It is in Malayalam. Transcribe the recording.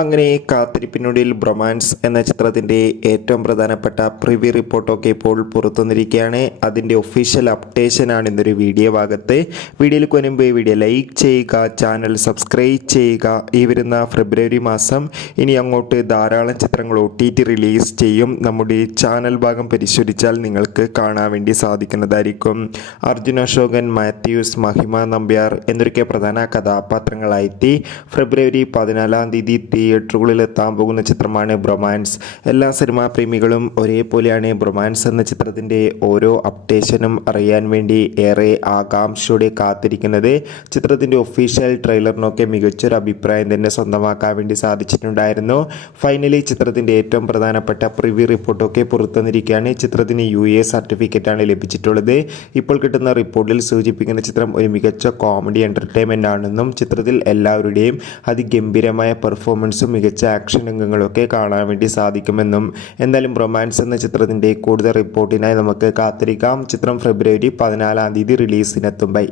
അങ്ങനെ കാത്തിരിപ്പിനൊടുവിൽ ബ്രൊമാൻസ് എന്ന ചിത്രത്തിൻ്റെ ഏറ്റവും പ്രധാനപ്പെട്ട പ്രിവ്യൂ റിപ്പോർട്ടൊക്കെ ഇപ്പോൾ പുറത്തുവന്നിരിക്കുകയാണ്. അതിൻ്റെ ഒഫീഷ്യൽ അപ്ഡേഷനാണ് ഇന്നൊരു വീഡിയോ ഭാഗത്ത്. വീഡിയോയിൽ മുൻപ് വീഡിയോ ലൈക്ക് ചെയ്യുക, ചാനൽ സബ്സ്ക്രൈബ് ചെയ്യുക. ഈ വരുന്ന ഫെബ്രുവരി മാസം ഇനി അങ്ങോട്ട് ധാരാളം ചിത്രങ്ങൾ OTT റിലീസ് ചെയ്യും. നമ്മുടെ ചാനൽ ഭാഗം പരിശോധിച്ചാൽ നിങ്ങൾക്ക് കാണാൻ വേണ്ടി സാധിക്കുന്നതായിരിക്കും. അർജുൻ അശോകൻ, മാത്യൂസ്, മഹിമ നമ്പ്യാർ എന്നൊക്കെ പ്രധാന കഥാപാത്രങ്ങളായിട്ട് ഫെബ്രുവരി 14 തിയേറ്ററുകളിൽ എത്താൻ പോകുന്ന ചിത്രമാണ് ബ്രൊമാൻസ്. എല്ലാ സിനിമാ പ്രേമികളും ഒരേപോലെയാണ് ബ്രൊമാൻസ് എന്ന ചിത്രത്തിൻ്റെ ഓരോ അപ്ഡേഷനും അറിയാൻ വേണ്ടി ഏറെ ആകാംക്ഷയോടെ കാത്തിരിക്കുന്നത്. ചിത്രത്തിൻ്റെ ഒഫീഷ്യൽ ട്രെയിലറിനൊക്കെ മികച്ചൊരു അഭിപ്രായം തന്നെ സ്വന്തമാക്കാൻ വേണ്ടി സാധിച്ചിട്ടുണ്ടായിരുന്നു. ഫൈനലി ചിത്രത്തിൻ്റെ ഏറ്റവും പ്രധാനപ്പെട്ട പ്രിവ്യൂ റിപ്പോർട്ടൊക്കെ പുറത്തുവന്നിരിക്കുകയാണ്. ചിത്രത്തിന് UA സർട്ടിഫിക്കറ്റാണ് ലഭിച്ചിട്ടുള്ളത്. ഇപ്പോൾ കിട്ടുന്ന റിപ്പോർട്ടിൽ സൂചിപ്പിക്കുന്ന ചിത്രം ഒരു മികച്ച കോമഡി എൻ്റർടൈൻമെൻ്റ് ആണെന്നും ചിത്രത്തിൽ എല്ലാവരുടെയും അതിഗംഭീരമായ പെർഫോമൻസും മികച്ച ആക്ഷൻ രംഗങ്ങളൊക്കെ കാണാൻ വേണ്ടി സാധിക്കുമെന്നും. എന്തായാലും ബ്രൊമാൻസ് എന്ന ചിത്രത്തിൻ്റെ കൂടുതൽ റിപ്പോർട്ടിനായി നമുക്ക് കാത്തിരിക്കാം. ചിത്രം ഫെബ്രുവരി 14 റിലീസിനെത്തും. ബൈ.